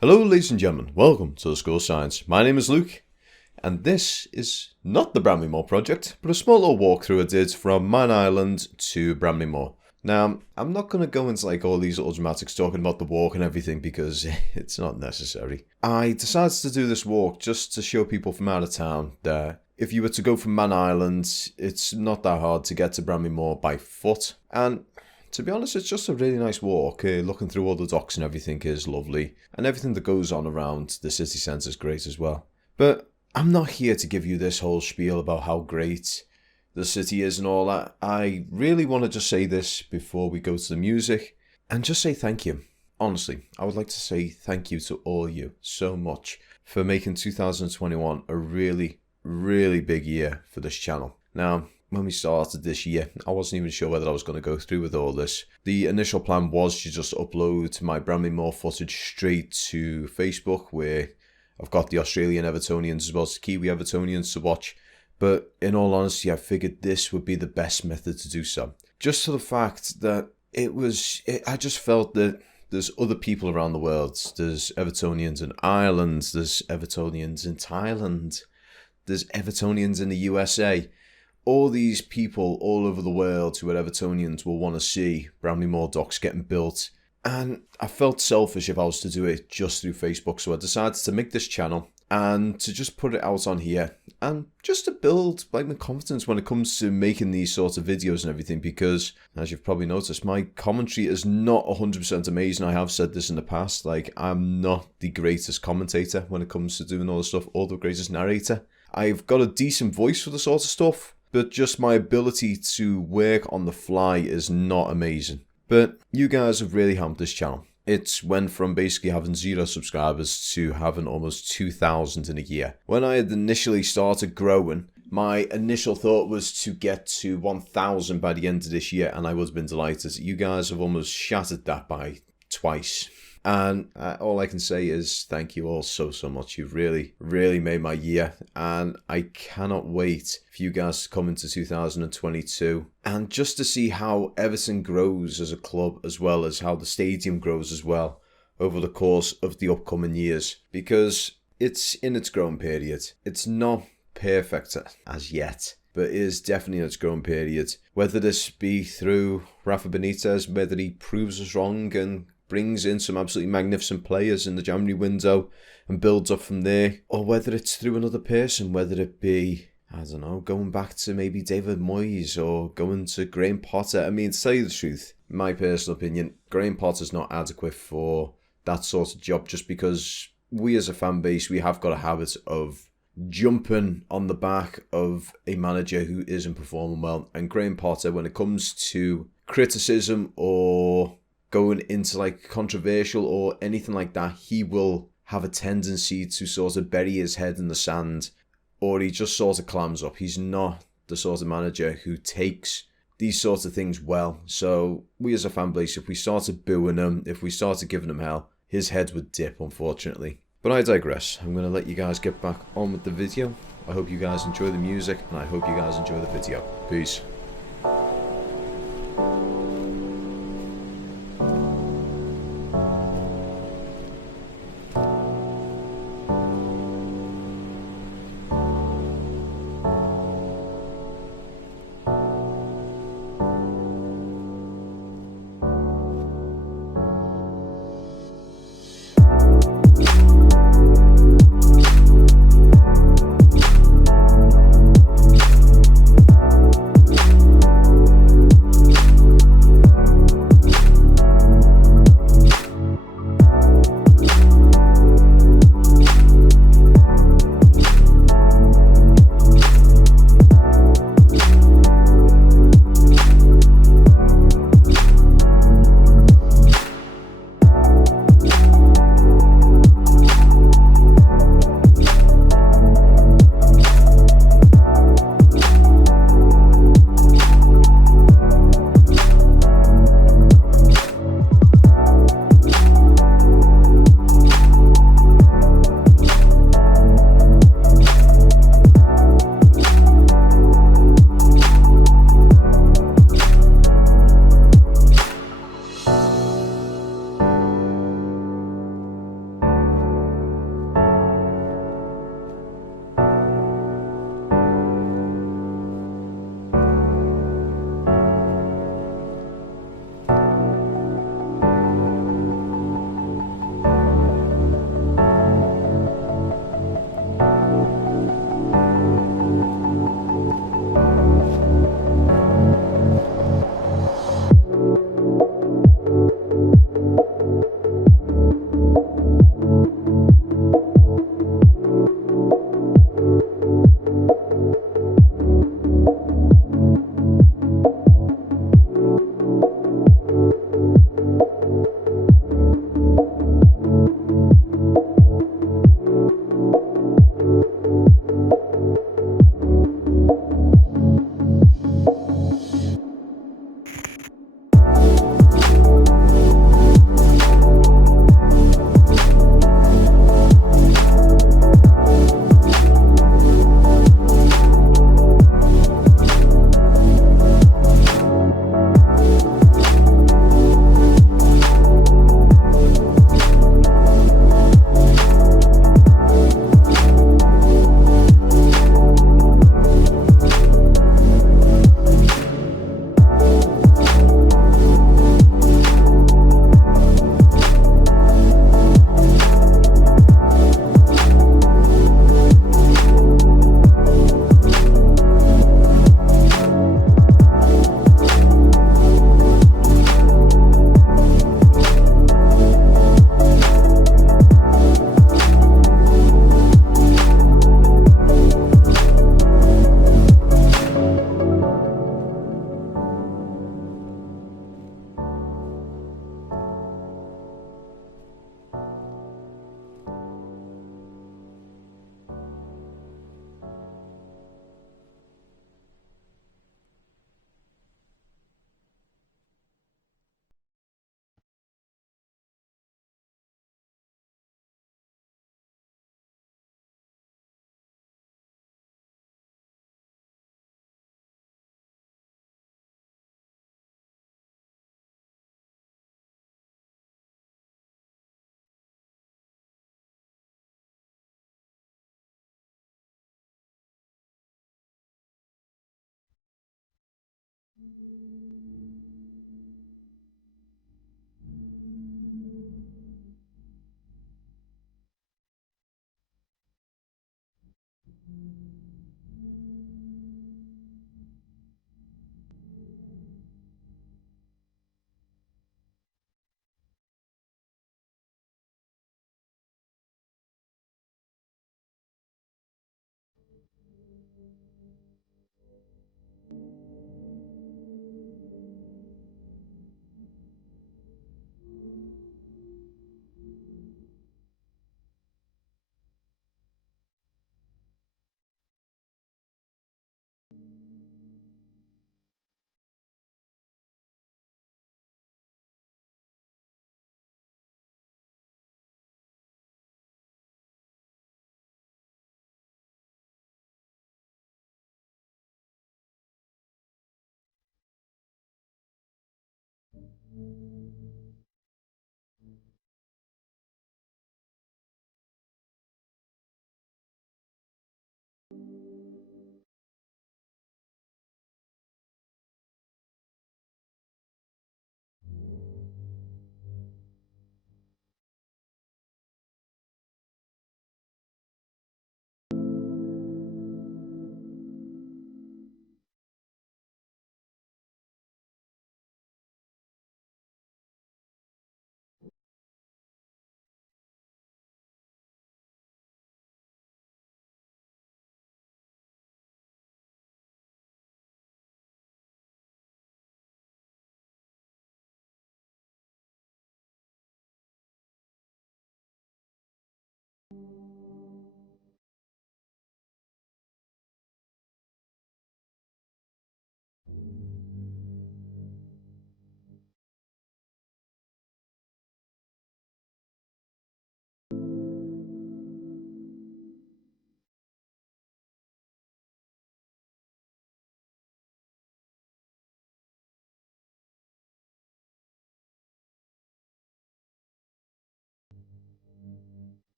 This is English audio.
Hello ladies and gentlemen, welcome to the School of Science. My name is Luke, and this is not the Bramley Moor project, but a small little walkthrough I did from Mann Island to Bramley Moor. Now, I'm not going to go into all these little dramatics talking about the walk and everything because it's not necessary. I decided to do this walk just to show people from out of town that if you were to go from Mann Island, it's not that hard to get to Bramley Moor by foot. And to be honest, it's just a really nice walk. Looking through all the docks and everything is lovely. And everything that goes on around the city centre is great as well. But I'm not here to give you this whole spiel about how great the city is and all that. I really want to just say this before we go to the music and just say thank you. Honestly, I would like to say thank you to all of you so much for making 2021 a really, really big year for this channel. Now, when we started this year, I wasn't even sure whether I was going to go through with all this. The initial plan was to just upload my Bramley Moor footage straight to Facebook, where I've got the Australian Evertonians as well as the Kiwi Evertonians to watch. But in all honesty, I figured this would be the best method to do so. Just to the fact that I just felt that there's other people around the world. There's Evertonians in Ireland, there's Evertonians in Thailand, there's Evertonians in the USA. All these people all over the world who are Evertonians will want to see Bramley Moor docks getting built. And I felt selfish if I was to do it just through Facebook. So I decided to make this channel and to just put it out on here. And just to build my confidence when it comes to making these sorts of videos and everything. Because, as you've probably noticed, my commentary is not 100% amazing. I have said this in the past. I'm not the greatest commentator when it comes to doing all this stuff. Or the greatest narrator. I've got a decent voice for the sort of stuff. But just my ability to work on the fly is not amazing. But you guys have really helped this channel. It's went from basically having 0 subscribers to having almost 2,000 in a year. When I had initially started growing, my initial thought was to get to 1,000 by the end of this year, and I would have been delighted. You guys have almost shattered that by twice. And all I can say is thank you all so much. You've really, really made my year. And I cannot wait for you guys to come into 2022. And just to see how Everton grows as a club, as well as how the stadium grows as well over the course of the upcoming years. Because it's in its growing period. It's not perfect as yet, but it is definitely in its growing period. Whether this be through Rafa Benitez, whether he proves us wrong and brings in some absolutely magnificent players in the January window and builds up from there, or whether it's through another person, whether it be, I don't know, going back to maybe David Moyes or going to Graham Potter. I mean, to tell you the truth, in my personal opinion, Graham Potter's not adequate for that sort of job, just because we as a fan base, we have got a habit of jumping on the back of a manager who isn't performing well. And Graham Potter, when it comes to criticism or going into controversial or anything like that, he will have a tendency to sort of bury his head in the sand, or he just sort of clams up. He's not the sort of manager who takes these sorts of things well. So we as a fan base, if we started booing him, if we started giving him hell, his head would dip, unfortunately. But I digress. I'm going to let you guys get back on with the video. I hope you guys enjoy the music, and I hope you guys enjoy the video. Peace.